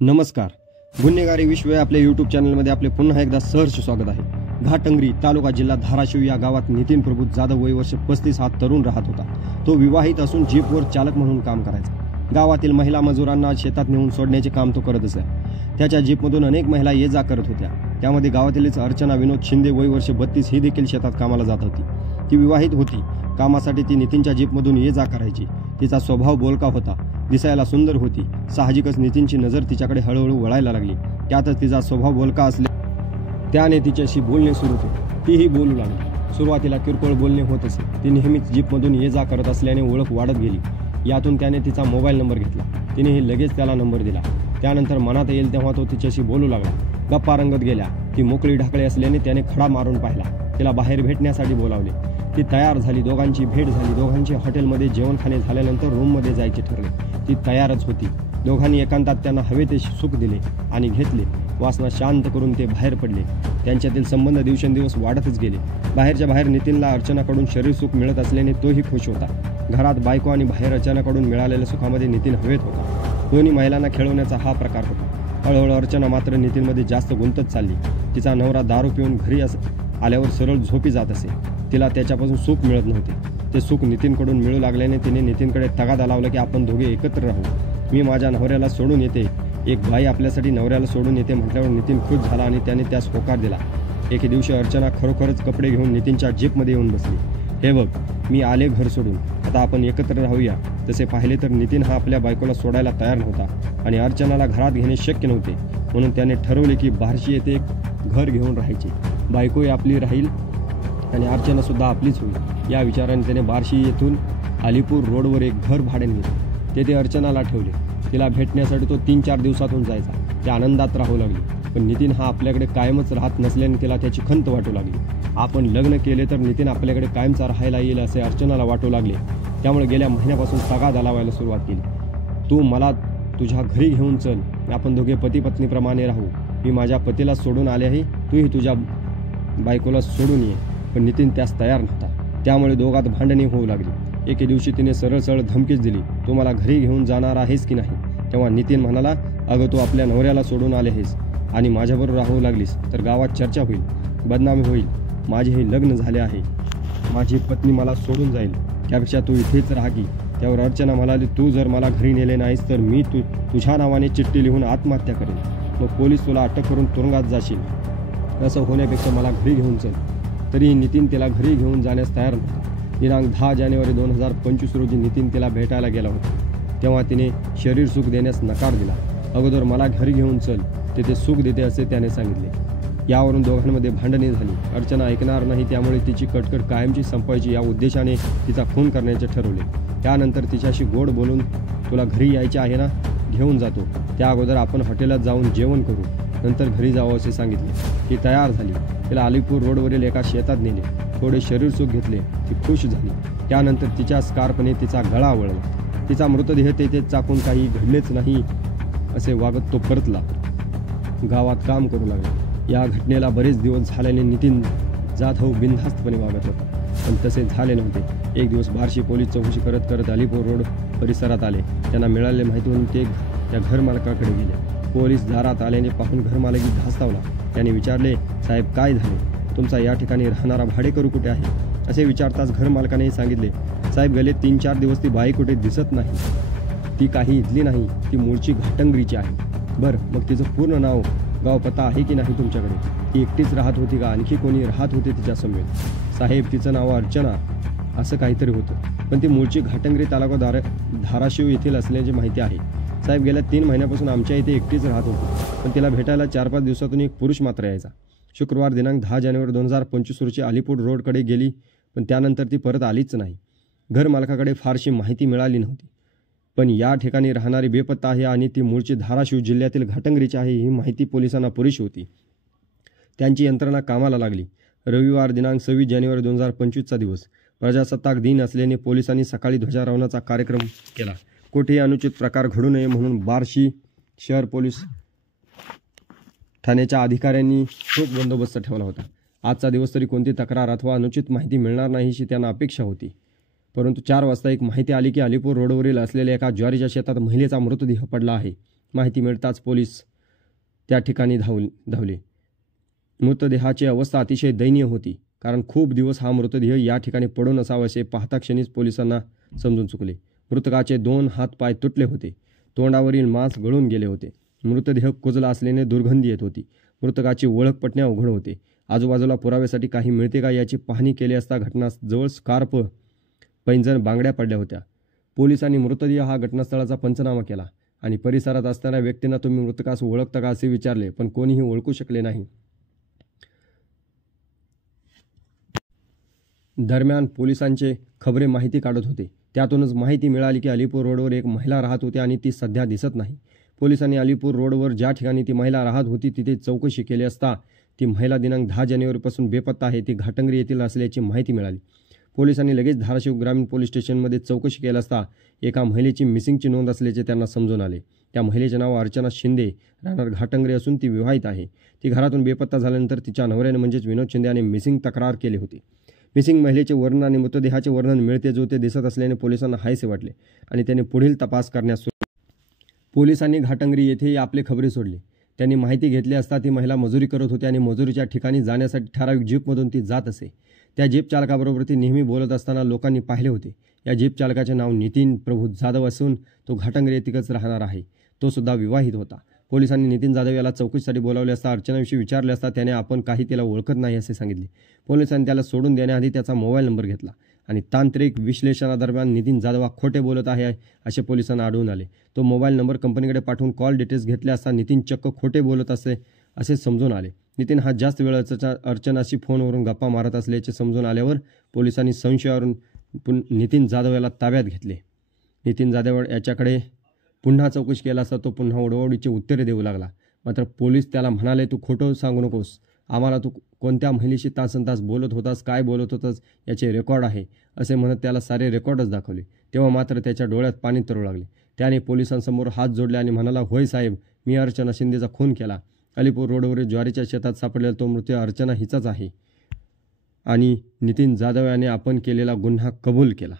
नमस्कार. गुन्हेगारी विश्व या आपल्या यूट्यूब चॅनलमध्ये आपले पुन्हा एकदा सहर्ष स्वागत आहे. घाटंगरी तालुका जिल्हा धाराशिव या गावात नितीन प्रभू जाधव वय वर्ष 35 हा तरुण राहत होता. तो विवाहित असून जीपवर चालक म्हणून काम करायचा. गावातील महिला मजुरांना शेतात नेऊन सोडण्याचे काम तो करत असे. त्याच्या जीपमधून अनेक महिला ये जा करत होत्या. त्यामध्ये गावातीलच अर्चना विनोद शिंदे वय वर्ष 32 ही देखील शेतात कामाला जात होती. ती विवाहित होती. कामासाठी ती नितीनच्या जीपमधून ये जा करायची. तिचा स्वभाव बोलका होता. दिसायला सुंदर होती. साहजिकच नितीनची नजर तिच्याकडे हळूहळू वळायला लागली. त्यातच तिचा स्वभाव बोलका असले त्याने तिच्याशी बोलणे सुरू केले. तीही बोलू लागली. सुरुवातीला किरकोळ बोलणे होत असे. ती नेहमीच जीपमधून ये जा करत असल्याने ओळख वाढत गेली. यातून त्याने तिचा मोबाईल नंबर घेतला. तिनेही लगेच त्याला नंबर दिला. त्यानंतर मनात येईल तेव्हा तो तिच्याशी बोलू लागला. गप्पा रंगत गेल्या. ती मोकळी ढाकळी असल्याने त्याने खडा मारून पाहिला. तिला बाहेर भेटण्यासाठी बोलावले. ती तयार झाली. दोघांची भेट झाली. दोघांची हॉटेलमध्ये जेवण खाणे झाल्यानंतर रूममध्ये जायचे ठरले. ती तयारच होती. दोघांनी एकांतात त्यांना हवे ते सुख दिले आणि घेतले. वासना शांत करून ते बाहेर पडले. त्यांच्यातील संबंध दिवसेंदिवस वाढतच गेले. बाहेरच्या बाहेर नितीनला अर्चनाकडून शरीर सुख मिळत असल्याने तोही खुश होता. घरात बायको आणि बाहेर अर्चनाकडून मिळालेल्या सुखामध्ये नितीन हवेत होता. दोन्ही महिलांना खेळवण्याचा हा प्रकार होता. हळूहळू अर्चना मात्र नितीनमध्ये जास्त गुंतत चालली. तिचा नवरा दारू पिऊन घरी आल्यावर सरळ झोपी जात असे. तिला त्याच्यापासून सुख मिळत नव्हते. ते सुख नितीनकडून मिळू लागल्याने तिने नितीनकडे तगादा लावला की आपण दोघे एकत्र राहू. मी माझ्या नवऱ्याला सोडून येते. एक बाई आपल्यासाठी नवऱ्याला सोडून येते म्हटल्यावर नितीन खुश झाला आणि त्याने त्यास होकार दिला. एके दिवशी अर्चना खरोखरच कपडे घेऊन नितीनच्या जीपमध्ये येऊन बसली. हे बघ, मी आले घर सोडून. आता आपण एकत्र राहूया. तसे पाहिले तर नितीन हा आपल्या बायकोला सोडायला तयार नव्हता आणि अर्चनाला घरात घेणे शक्य नव्हते. म्हणून त्याने ठरवले की बार्शी येथे एक घर घेऊन राहायचे. बायकोही आपली राहील आणि अर्चनासुद्धा आपलीच होईल. या विचाराने त्याने बार्शी येथून अलीपूर रोडवर एक घर भाड्याने घेतले. तेथे अर्चनाला ठेवले. तिला भेटण्यासाठी तो 3-4 दिवसातून जायचा. ते आनंदात राहू लागली. पण नितीन हा आपल्याकडे कायमच राहत नसल्याने तिला त्याची खंत वाटू लागली. आपण लग्न केले तर नितीन आपल्याकडे कायमचा राहायला येईल असे अर्चनाला वाटू लागले. त्यामुळे गेल्या महिन्यापासून तगादा लावायला सुरुवात केली. तू मला तुझ्या घरी घेऊन चल. आपण दोघे पती पत्नीप्रमाणे राहू. मी माझ्या पतीला सोडून आले आहे. तूही तुझ्या बायकोला सोडून ये. पण नितीन त्यास तयार नव्हता. त्यामुळे दोघात भांडणे होऊ लागली. एके दिवशी तिने सरळ सरळ धमकीच दिली. तू मला घरी घेऊन जाणार आहेस की नाही? तेव्हा नितीन म्हणाला, अगं तू आपल्या नवऱ्याला सोडून आले आहेस आणि माझ्याबरोबर राहू लागलीस तर गावात चर्चा होईल, बदनामी होईल. माझेही लग्न झाले आहे. माझी पत्नी मला सोडून जाईल. त्यापेक्षा तू इथेच राहा की. त्यावर अर्चना म्हणाली, तू जर मला घरी नेले नाहीस तर मी तुझ्या नावाने चिठ्ठी लिहून आत्महत्या करेन. मग पोलीस तुला अटक करून तुरुंगात जाशील. असं होण्यापेक्षा मला घरी घेऊन चल. तरीही नितीन तिला घरी घेऊन जाण्यास तयार नव्हता. दिनांक 10 जानेवारी 2025 रोजी नितीन तिला भेटायला गेला होता. तेव्हा तिने शरीर सुख देण्यास नकार दिला. अगोदर मला घरी घेऊन चल, तेथे सुख देते असे त्याने सांगितले. यावरून दोघांमध्ये भांडणे झाली. अर्चना ऐकणार नाही. त्यामुळे तिची कटकट कायमची संपवायची या उद्देशाने तिचा खून करण्याचे ठरवले. त्यानंतर तिच्याशी गोड बोलून, तुला घरी यायचे आहे ना, घेऊन जातो. त्या अगोदर आपण हॉटेलात जाऊन जेवण करू, नंतर घरी जावं असे सांगितले. ती तयार झाली. तिला अलीपूर रोडवरील एका शेतात नेले. थोडे शरीर सुख घेतले. ती खुश झाली. त्यानंतर तिच्या स्कारपणे तिचा गळा आवळला. तिचा मृतदेह तेथेच चाकून काही घडलेच नाही असे वागत तो परतला. गावात काम करू लागला. या घटनेला बरेच दिवस झाल्याने नितीन जाधव बिनधास्तपणे वागत होता. पण तसे झाले नव्हते. एक दिवस बार्शी पोलीस चौकशी करत करत अलीपूर रोड परिसरात आले. त्यांना मिळालेले माहितीवरून ते त्या घरमालकाकडे गेले. पोलीस दारात आल्याने पाहून घरमालकी धास्तावला. त्याने विचारले, साहेब काय झाले? तुमचा या ठिकाणी राहणारा भाडेकरू कुठे आहे? असे विचारताच घरमालकानेही सांगितले, साहेब गेले 3-4 दिवस ती बाई कुठे दिसत नाही. ती काही इथली नाही. ती मूळची घाटंगरीची आहे. बरं, मग तिचं पूर्ण नाव, गाव, पत्ता आहे की नाही तुमच्याकडे? ती एकटीच राहत होती का आणखी कोणी राहत होते तिच्या समेत? साहेब तिचं नाव अर्चना असं काहीतरी होतं. पण ती मूळची घाटंगरी तालुका धाराशिव येथील असल्याची माहिती आहे. साहेब गेल्या 3 महिन्यापासून आमच्या इथे एकटीच राहत होती. पण तिला भेटायला 4-5 दिवसातून एक पुरुष मात्र यायचा. शुक्रवार दिनांक 10 जानेवारी 2025 रोजी अलीपूर रोडकडे गेली. पण त्यानंतर ती परत आलीच नाही. घरमालकाकडे फारशी माहिती मिळाली नव्हती. पण या ठिकाणी राहणारी बेपत्ता आहे आणि ती मूळची धाराशिव जिल्ह्यातील घाटंगरीची आहे ही माहिती पोलिसांना पुरेशी होती. त्यांची यंत्रणा कामाला लागली. रविवार दिनांक 26 जानेवारी 2025चा दिवस प्रजासत्ताक दिन असल्याने पोलिसांनी सकाळी ध्वजारोहणाचा कार्यक्रम केला. कोठेही अनुचित प्रकार घडू नये म्हणून बार्शी शहर पोलीस ठाण्याच्या अधिकाऱ्यांनी चोख बंदोबस्त ठेवला होता. आजचा दिवस तरी कोणती तक्रार अथवा अनुचित माहिती मिळणार नाही अशी त्यांना अपेक्षा होती. परंतु 4 वाजता एक माहिती आली की अलीपूर रोडवरील असलेल्या एका ज्वारीच्या शेतात महिलेचा मृतदेह पडला आहे. माहिती मिळताच पोलीस त्या ठिकाणी धावले. मृतदेहाची अवस्था अतिशय दयनीय होती, कारण खूप दिवस हा मृतदेह या ठिकाणी पडून असावा असे पाहता क्षणीच पोलिसांना समजून चुकले. मृतकाचे 2 हात-पाय तुटले होते. तोंडावरील मांस गळून गेले होते. मृतदेह कुजला असल्याने दुर्गंधी येत होती. मृतकाची ओळख पटणे अवघड होते. आजूबाजूला पुराव्यासाठी काही मिळते का याची पाहणी केली असता घटनास्थळाजवळ स्कार्फ, पैंजण, बांगड्या पडल्या होत्या. पोलिसांनी मृतदेह हा घटनास्थळाचा पंचनामा केला आणि परिसरात असणाऱ्या व्यक्तींना तुम्ही मृतकास ओळखता का असे विचारले, पण कोणीही ओळखू शकले नाही. दरम्यान पोलिसांचे खबरे माहिती काढत होते. त्यातूनच माहिती मिळाली की अलीपूर रोडवर एक महिला राहत होती आणि ती सध्या दिसत नाही. पोलिसांनी अलीपूर रोडवर ज्या ठिकाणी ती महिला राहत होती तिथे चौकशी केली असता ती महिला दिनांक 10 जानेवारीपासून बेपत्ता आहे. ती घाटंगरी येथील असल्याची माहिती मिळाली. पोलिसांनी लगेच धाराशिव ग्रामीण पोलीस स्टेशनमध्ये चौकशी केली असता एका महिलेची मिसिंगची नोंद असल्याचे त्यांना समजून आले. त्या महिलेचे नाव अर्चना शिंदे, राहणार घाटंगरी असून ती विवाहित आहे. ती घरातून बेपत्ता झाल्यानंतर तिच्या नवऱ्याने म्हणजेच विनोद शिंदे याने मिसिंग तक्रार केली होती. मिसिंग महिलेचे वर्णन आणि मृतदेहाचे वर्णन मिळते जुळते दिसत असल्याने पोलिसांना हायसे वाटले आणि त्यांनी पुढील तपास करण्यास सुरू. पोलिसांनी घाटंगरी येथे आपले खबरी सोडले. त्यांनी माहिती घेतली असता ती महिला मजुरी करत होती आणि मजुरीच्या ठिकाणी जाण्यासाठी ठराविक जीपमधून ती जात असे. त्या जीप चालकाबरोबर ती नेहमी बोलत असताना लोकांनी पाहिले होते. या जीप चालकाचे नाव नितीन प्रभू जाधव असून तो घाटंगरी येथेच राहणार आहे. तो सुद्धा विवाहित होता. पोलिसांनी नितीन जाधव याला चौकशीसाठी बोलावले असता अर्चनाविषयी विचारले असता त्याने आपण काही तिला ओळखत नाही असे सांगितले. पोलिसांनी त्याला सोडून देण्याआधी त्याचा मोबाईल नंबर घेतला आणि तांत्रिक विश्लेषणादरम्यान नितीन जाधव हा खोटे बोलत आहे असे पोलिसांना आढळून आले. तो मोबाईल नंबर कंपनीकडे पाठवून कॉल डिटेल्स घेतले असता नितीन चक्क खोटे बोलत असे समजून आले. नितीन हा जास्त वेळ अर्चनाशी फोनवरून गप्पा मारत असल्याचे समजून आल्यावर पोलिसांनी संशयावरून नितीन जाधव याला ताब्यात घेतले. नितीन जाधव याच्याकडे पुन्हा चौकशी केला असता तो पुन्हा ओढवडीची उत्तरे देऊ लागला. मात्र पोलीस त्याला म्हणाले, तू खोटं सांगू नकोस. आम्हाला तू कोणत्या महिलेशी तासनतास बोलत होतास, काय बोलत होतास याचे रेकॉर्ड आहे असे म्हणत त्याला सारे रेकॉर्डच दाखवले. तेव्हा मात्र त्याच्या डोळ्यात पाणी तरळू लागले. त्याने पोलिसांसमोर हात जोडले आणि म्हणाला, होय साहेब, मी अर्चना शिंदेचा खून केला. अलीपूर रोडवरील ज्वारीच्या शेतात सापडलेला तो मृत अर्चना हिचाच आहे आणि नितीन जाधव याने आपण केलेला गुन्हा कबूल केला.